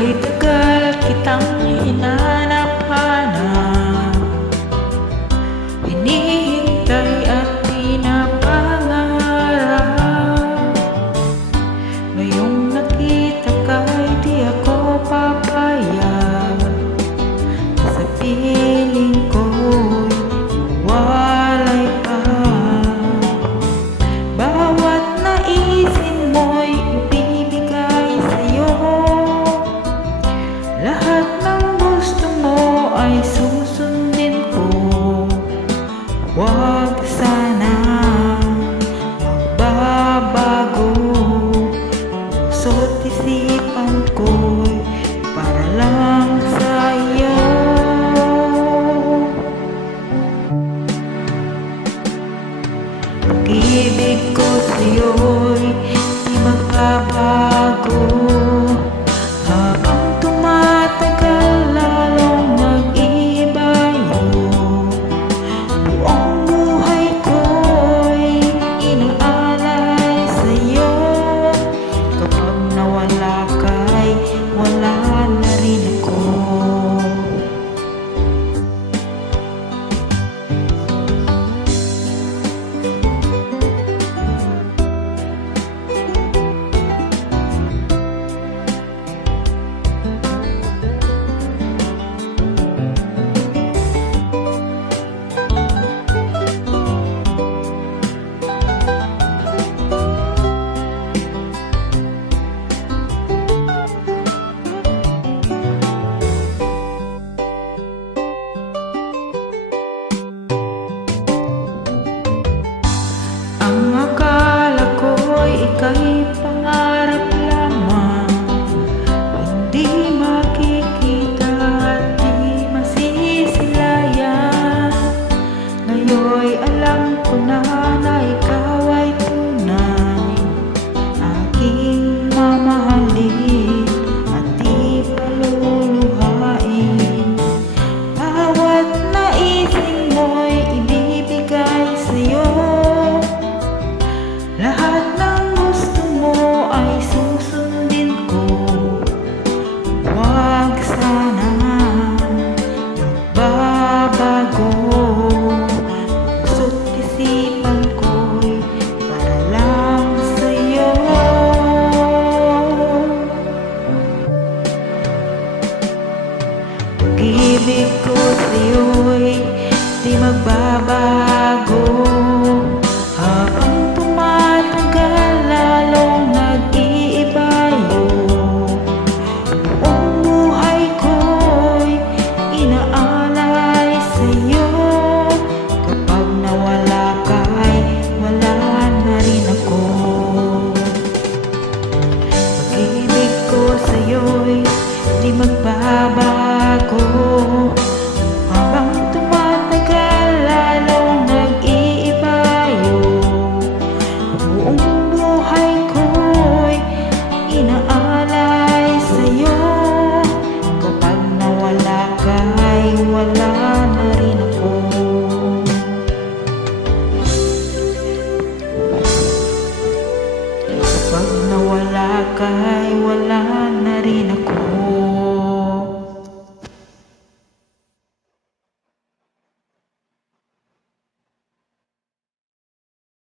Kahit tagal kitang hinanap-hanap, hinihintay at pinapangarap. Ngayong nakita ka'y di ako papayag. Sa piling ko'y walay pa. Bawat naisin mo'y ibibigay sa'yo. Lahat ng gusto mo ay susundin ko. Huwag sana magbabago. Puso't isipan ko'y para lang sa'yo. Pag-ibig ko sa'yo'y di magbabago. Habang tumatagal lalong nag-iiba yun. Buong buhay ko'y inaalay sa'yo. Kapag nawala ka'y wala na rin ako. Ang akala ko'y ika'y